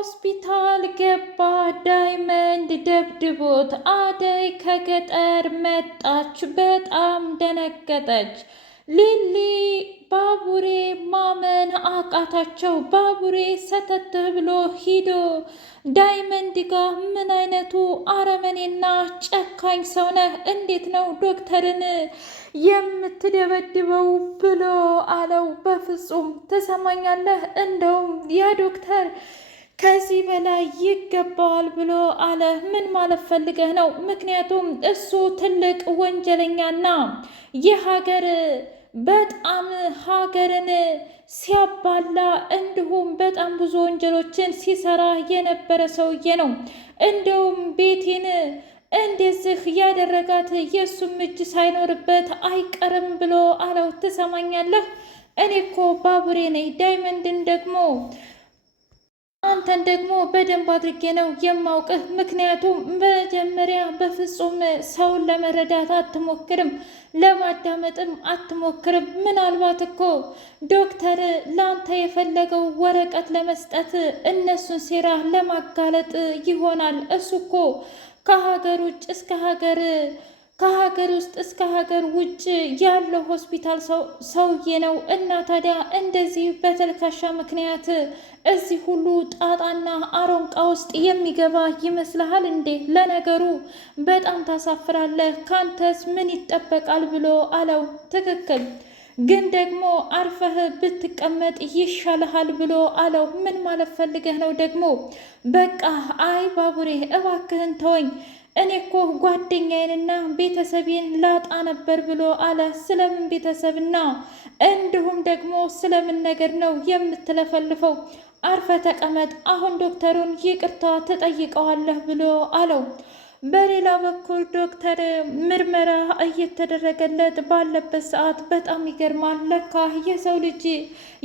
ሆስፒታል ገባ። ዳይመንድ ደብድቦት አደይ ከገጠር መጣች። በጣም ደነገጠች። ሊሊ ባቡሬ ማመን አቃታቸው። ባቡሬ ሰተት ብሎ ሂዶ ዳይመንድ ጋር ምን አይነቱ አረመኔና ጨካኝ ሰው ነህ? እንዴት ነው ዶክተርን የምትደበድበው? ብሎ አለው። በፍጹም ትሰማኛለህ፣ እንደውም ያ ዶክተር ከዚህ በላይ ይገባዋል ብሎ አለ። ምን ማለት ፈልገህ ነው? ምክንያቱም እሱ ትልቅ ወንጀለኛና የሀገር በጣም ሀገርን ሲያባላ እንዲሁም በጣም ብዙ ወንጀሎችን ሲሰራ የነበረ ሰውዬ ነው። እንደውም ቤቴን እንደዚህ ያደረጋት የእሱም እጅ ሳይኖርበት አይቀርም ብሎ አለው። ትሰማኛለህ? እኔ እኮ ባቡሬ ነኝ። ዳይመንድን ደግሞ አንተን ደግሞ በደንብ አድርጌ ነው የማውቅህ። ምክንያቱም መጀመሪያ በፍጹም ሰውን ለመረዳት አትሞክርም፣ ለማዳመጥም አትሞክርም። ምናልባት እኮ ዶክተር ለአንተ የፈለገው ወረቀት ለመስጠት እነሱን ሴራ ለማጋለጥ ይሆናል። እሱ እኮ ከሀገር ውጭ እስከ ሀገር ከሀገር ውስጥ እስከ ሀገር ውጭ ያለው ሆስፒታል ሰውዬ ነው። እና ታዲያ እንደዚህ በተልካሻ ምክንያት እዚህ ሁሉ ጣጣና አሮንቃ ውስጥ የሚገባ ይመስልሃል እንዴ? ለነገሩ በጣም ታሳፍራለህ። ካንተስ ምን ይጠበቃል? ብሎ አለው። ትክክል፣ ግን ደግሞ አርፈህ ብትቀመጥ ይሻልሃል ብሎ አለው። ምን ማለት ፈልገህ ነው ደግሞ? በቃ አይ ባቡሬ እባክህን ተወኝ፣ እኔ እኮ ጓደኛዬንና ቤተሰቤን ላጣ ነበር ብሎ አለ። ስለምን ቤተሰብና እንዲሁም ደግሞ ስለምን ነገር ነው የምትለፈልፈው? አርፈ ተቀመጥ፣ አሁን ዶክተሩን ይቅርታ ትጠይቀዋለህ ብሎ አለው። በሌላ በኩል ዶክተር ምርመራ እየተደረገለት ባለበት ሰዓት በጣም ይገርማል። ለካ የሰው ልጅ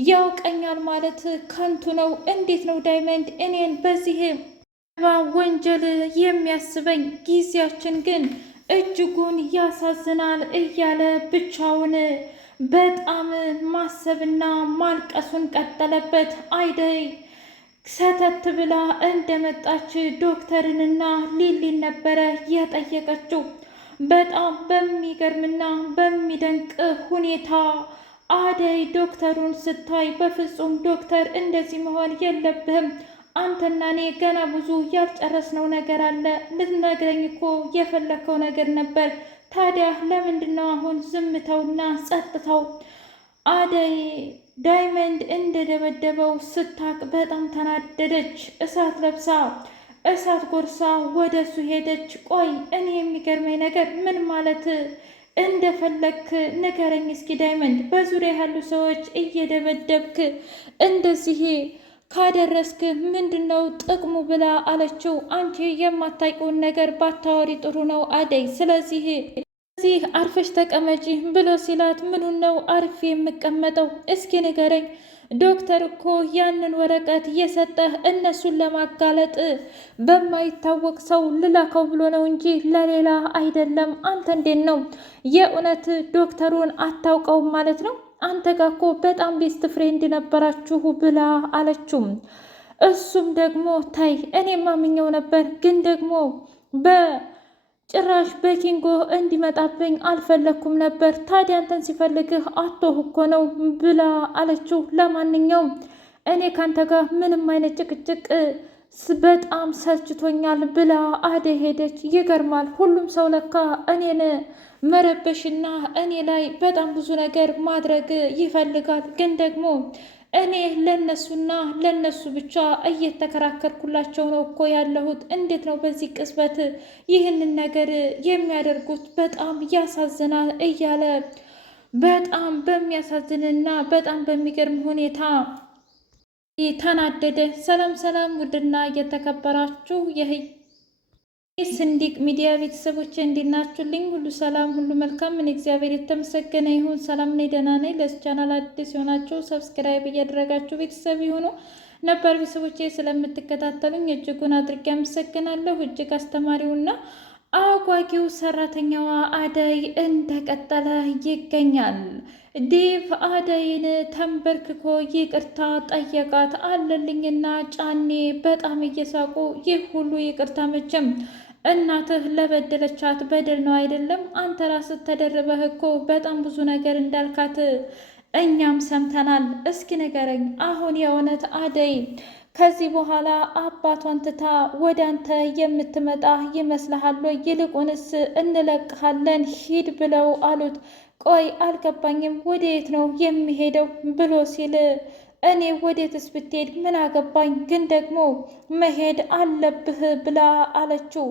ያውቀኛል ማለት ከንቱ ነው። እንዴት ነው ዳይመንድ እኔን በዚህ ወንጀል የሚያስበኝ? ጊዜያችን ግን እጅጉን ያሳዝናል እያለ ብቻውን በጣም ማሰብና ማልቀሱን ቀጠለበት። አደይ ሰተት ብላ እንደመጣች ዶክተርንና ሊሊን ነበረ የጠየቀችው። በጣም በሚገርምና በሚደንቅ ሁኔታ አደይ ዶክተሩን ስታይ በፍጹም ዶክተር እንደዚህ መሆን የለብህም፣ አንተና እኔ ገና ብዙ ያልጨረስነው ነገር አለ። ልትነግረኝ እኮ የፈለከው ነገር ነበር። ታዲያ ለምንድነው አሁን ዝምታውና ጸጥታው? አደይ ዳይመንድ እንደደበደበው ስታቅ በጣም ተናደደች። እሳት ለብሳ እሳት ጎርሳ ወደ እሱ ሄደች። ቆይ እኔ የሚገርመኝ ነገር ምን ማለት እንደፈለግክ ንገረኝ እስኪ ዳይመንድ። በዙሪያ ያሉ ሰዎች እየደበደብክ እንደዚህ ካደረስክ ምንድነው ጥቅሙ? ብላ አለችው። አንቺ የማታውቂውን ነገር ባታወሪ ጥሩ ነው አደይ። ስለዚህ አርፈሽ ተቀመጪ ብሎ ሲላት ምኑን ነው አርፌ የምቀመጠው? እስኪ ንገረኝ። ዶክተር እኮ ያንን ወረቀት የሰጠህ እነሱን ለማጋለጥ በማይታወቅ ሰው ልላከው ብሎ ነው እንጂ ለሌላ አይደለም። አንተ እንዴት ነው የእውነት ዶክተሩን አታውቀውም ማለት ነው? አንተ ጋር እኮ በጣም ቤስት ፍሬንድ ነበራችሁ ብላ አለችው። እሱም ደግሞ ታይ እኔ ማምኘው ነበር፣ ግን ደግሞ በጭራሽ በኪንጎ እንዲመጣብኝ አልፈለግኩም ነበር። ታዲያ አንተን ሲፈልግህ አቶህ እኮ ነው ብላ አለችው። ለማንኛውም እኔ ካንተ ጋር ምንም አይነት ጭቅጭቅ በጣም ሰልችቶኛል ብላ አደይ ሄደች። ይገርማል፣ ሁሉም ሰው ለካ እኔን መረበሽና እኔ ላይ በጣም ብዙ ነገር ማድረግ ይፈልጋል። ግን ደግሞ እኔ ለነሱና ለነሱ ብቻ እየተከራከርኩላቸው ነው እኮ ያለሁት። እንዴት ነው በዚህ ቅጽበት ይህንን ነገር የሚያደርጉት? በጣም ያሳዝናል እያለ በጣም በሚያሳዝንና በጣም በሚገርም ሁኔታ ተናደደ። ሰላም ሰላም! ውድና እየተከበራችሁ ስንዲቅ ሚዲያ ቤተሰቦች እንዲናችሁልኝ ሁሉ ሰላም ሁሉ መልካም። ምን እግዚአብሔር የተመሰገነ ይሁን። ሰላም ነኝ፣ ደህና ነኝ። ለዚህ ቻናል አዲስ የሆናችሁ ሰብስክራይብ እያደረጋችሁ ቤተሰብ የሆኑ ነባር ቤተሰቦቼ ስለምትከታተሉኝ እጅጉን አድርጌ አመሰግናለሁ። እጅግ አስተማሪውና አጓጊው ሰራተኛዋ አደይ እንደቀጠለ ይገኛል። ዴቭ አደይን ተንበርክኮ ይቅርታ ጠየቃት። አለልኝና ጫኔ በጣም እየሳቁ ይህ ሁሉ ይቅርታ መቼም እናትህ ለበደለቻት በደል ነው አይደለም? አንተ ራስህ ተደርበህ እኮ በጣም ብዙ ነገር እንዳልካት እኛም ሰምተናል። እስኪ ንገረኝ አሁን የእውነት አደይ ከዚህ በኋላ አባቷን ትታ ወደ አንተ የምትመጣ ይመስልሃል? ይልቁንስ እንለቅሃለን ሂድ ብለው አሉት። ቆይ አልገባኝም፣ ወደየት ነው የሚሄደው ብሎ ሲል እኔ ወዴትስ ብትሄድ ምን አገባኝ፣ ግን ደግሞ መሄድ አለብህ ብላ አለችው።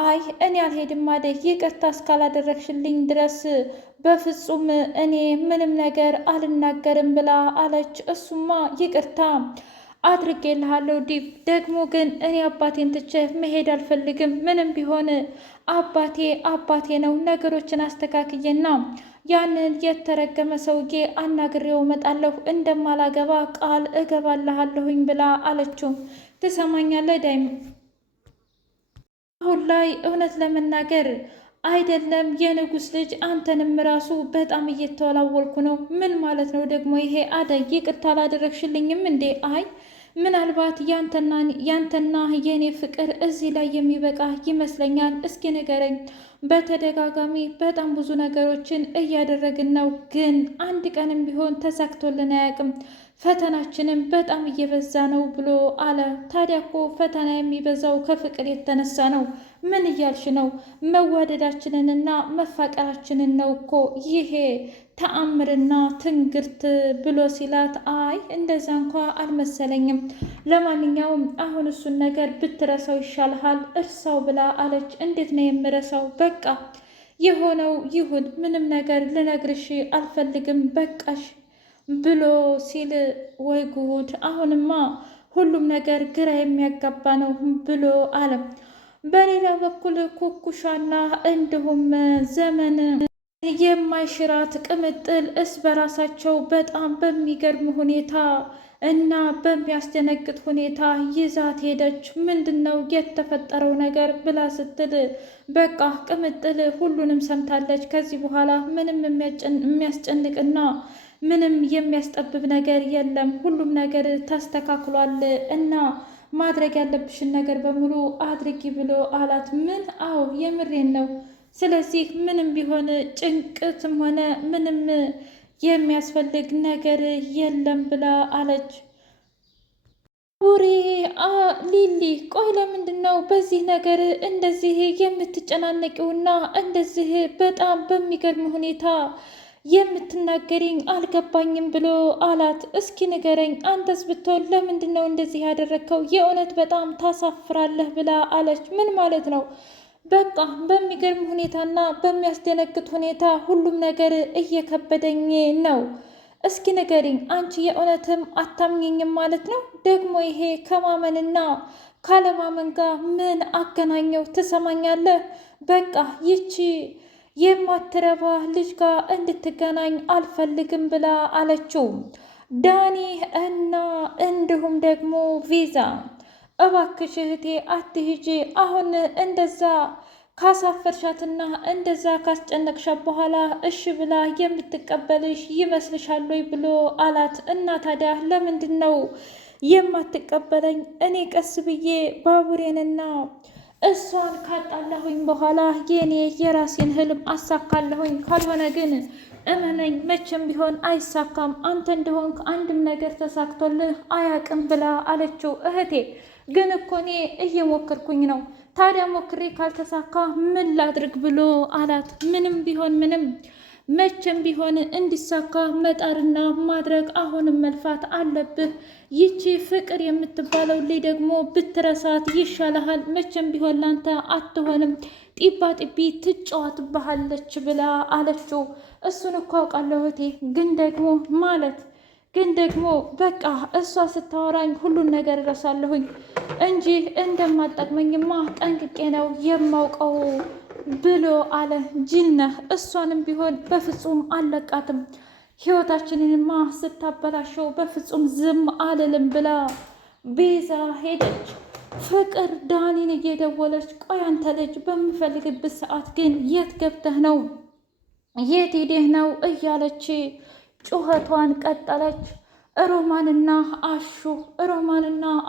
አይ እኔ አልሄድም አደይ፣ ይቅርታ እስካላደረግሽልኝ ድረስ በፍጹም እኔ ምንም ነገር አልናገርም ብላ አለች። እሱማ ይቅርታ አድርጌልሃለሁ ዲብ፣ ደግሞ ግን እኔ አባቴን ትቼ መሄድ አልፈልግም። ምንም ቢሆን አባቴ አባቴ ነው። ነገሮችን አስተካክዬና ያንን የተረገመ ሰውዬ አናግሬው እመጣለሁ። እንደማላገባ ቃል እገባልሃለሁኝ ብላ አለችው። ትሰማኛለህ ዳይም? አሁን ላይ እውነት ለመናገር አይደለም የንጉስ ልጅ አንተንም ራሱ በጣም እየተወላወልኩ ነው። ምን ማለት ነው ደግሞ ይሄ? አደይ ይቅርታ አላደረግሽልኝም እንዴ? አይ ምናልባት ያንተና የኔ ፍቅር እዚህ ላይ የሚበቃ ይመስለኛል። እስኪ ንገረኝ። በተደጋጋሚ በጣም ብዙ ነገሮችን እያደረግን ነው፣ ግን አንድ ቀንም ቢሆን ተሳክቶልን አያውቅም። ፈተናችንም በጣም እየበዛ ነው ብሎ አለ። ታዲያ እኮ ፈተና የሚበዛው ከፍቅር የተነሳ ነው። ምን እያልሽ ነው? መዋደዳችንንና መፋቀራችንን ነው እኮ ይሄ ተአምርና ትንግርት ብሎ ሲላት፣ አይ እንደዛ እንኳ አልመሰለኝም። ለማንኛውም አሁን እሱን ነገር ብትረሳው ይሻልሃል፣ እርሳው ብላ አለች። እንዴት ነው የምረሳው? በቃ የሆነው ይሁን፣ ምንም ነገር ልነግርሽ አልፈልግም፣ በቃሽ ብሎ ሲል፣ ወይ ጉድ! አሁንማ ሁሉም ነገር ግራ የሚያጋባ ነው ብሎ አለ። በሌላ በኩል ኩኩሻና እንዲሁም ዘመን የማይሽራት ቅምጥል እስ በራሳቸው በጣም በሚገርም ሁኔታ እና በሚያስደነግጥ ሁኔታ ይዛት ሄደች። ምንድን ነው የተፈጠረው ነገር ብላ ስትል፣ በቃ ቅምጥል ሁሉንም ሰምታለች። ከዚህ በኋላ ምንም የሚያስጨንቅና ምንም የሚያስጠብብ ነገር የለም። ሁሉም ነገር ተስተካክሏል እና ማድረግ ያለብሽን ነገር በሙሉ አድርጊ ብሎ አላት። ምን? አዎ የምሬን ነው። ስለዚህ ምንም ቢሆን ጭንቀትም ሆነ ምንም የሚያስፈልግ ነገር የለም ብላ አለች። ቡሬ ሊሊ፣ ቆይ ለምንድን ነው በዚህ ነገር እንደዚህ የምትጨናነቂውና እንደዚህ በጣም በሚገርም ሁኔታ የምትናገሪኝ? አልገባኝም ብሎ አላት። እስኪ ንገረኝ፣ አንተስ ብትሆን ለምንድን ነው እንደዚህ ያደረግከው? የእውነት በጣም ታሳፍራለህ ብላ አለች። ምን ማለት ነው? በቃ በሚገርም ሁኔታና በሚያስደነግጥ ሁኔታ ሁሉም ነገር እየከበደኝ ነው። እስኪ ንገሪኝ፣ አንቺ የእውነትም አታምኘኝም ማለት ነው? ደግሞ ይሄ ከማመንና ካለማመን ጋር ምን አገናኘው? ትሰማኛለህ? በቃ ይቺ የማትረባ ልጅ ጋር እንድትገናኝ አልፈልግም ብላ አለችው። ዳኒ እና እንዲሁም ደግሞ ቪዛ፣ እባክሽ እህቴ አትሂጂ። አሁን እንደዛ ካሳፈርሻትና እንደዛ ካስጨነቅሻት በኋላ እሺ ብላ የምትቀበልሽ ይመስልሻል ወይ ብሎ አላት። እና ታዲያ ለምንድን ነው የማትቀበለኝ? እኔ ቀስ ብዬ ባቡሬንና እሷን ካጣላሁኝ በኋላ የኔ የራሴን ህልም አሳካለሁኝ። ካልሆነ ግን እመነኝ መቼም ቢሆን አይሳካም። አንተ እንደሆንክ አንድም ነገር ተሳክቶልህ አያቅም ብላ አለችው። እህቴ ግን እኮ እኔ እየሞከርኩኝ ነው። ታዲያ ሞክሬ ካልተሳካ ምን ላድርግ ብሎ አላት። ምንም ቢሆን ምንም መቼም ቢሆን እንዲሳካ መጣርና ማድረግ አሁንም መልፋት አለብህ። ይቺ ፍቅር የምትባለው ልጅ ደግሞ ብትረሳት ይሻልሃል። መቼም ቢሆን ላንተ አትሆንም፣ ጢባ ጢቢ ትጫወትብሃለች ብላ አለችው። እሱን እኮ አውቃለሁ እህቴ፣ ግን ደግሞ በቃ እሷ ስታወራኝ ሁሉን ነገር እረሳለሁኝ እንጂ እንደማጠቅመኝማ ጠንቅቄ ነው የማውቀው ብሎ አለ። ጅል ነህ። እሷንም ቢሆን በፍጹም አልለቃትም። ህይወታችንንማ ስታበላሸው በፍጹም ዝም አልልም ብላ ቤዛ ሄደች። ፍቅር ዳኒን እየደወለች፣ ቆይ አንተ ልጅ በምፈልግበት ሰዓት ግን የት ገብተህ ነው የት ሄደህ ነው እያለች ጩኸቷን ቀጠለች። ሮማንና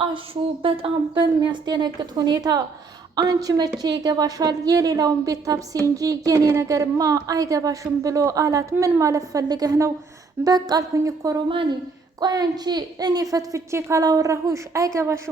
አሹ በጣም በሚያስደነግጥ ሁኔታ አንቺ መቼ ይገባሻል? የሌላውን ቤት ታብሲ እንጂ የኔ ነገርማ አይገባሽም ብሎ አላት። ምን ማለት ፈልገህ ነው? በቃ አልኩኝ እኮ ሮማኔ። ቆይ አንቺ እኔ ፈትፍቼ ካላወራሁሽ አይገባሽ